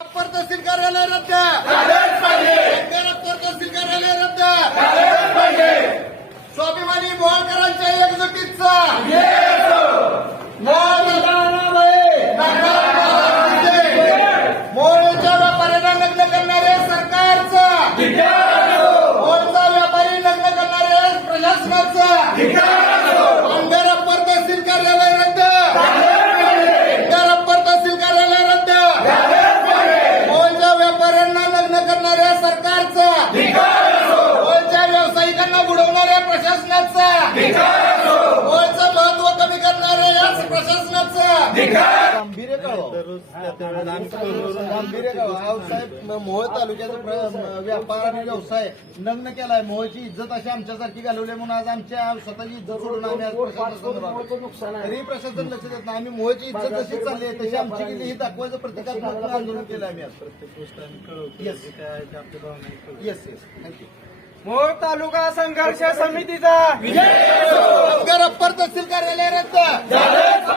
तहसील कार्यालय रद्द पाहिजे कार्यालय रद्द पाहिजे स्वाभिमानी बोरकरांच्या एकजुटीचा मोडच्या व्यापार लग्न करणारे सरकारचा मोडचा व्यापारी लग्न करणारे प्रशासनाचा करणाऱ्या सरकारचा गोयच्या व्यावसायिकांना बुडवणाऱ्या प्रशासनाचा गोळ्याचं महत्व कमी करणाऱ्या प्रशासनाचा गांभीर्य कळव गांभीर्य साहेब मोहोळ तालुक्याचा व्यापार आणि व्यवसाय नग्न केलाय मोहळची इज्जत अशी आमच्यासारखी घालवली म्हणून आज आमच्या स्वतःची इज्जत सोडून आम्ही प्रशासन लक्ष देत नाही आम्ही मोहळची इज्जत जशी चालली आहे तशी आमची गेली ही दाखवायचं प्रतिकात्मक आंदोलन केलं आम्ही प्रत्येक गोष्ट थँक्यू तालुका संघर्ष समितीचा विजय तहसील कार्यालय कार्यालयात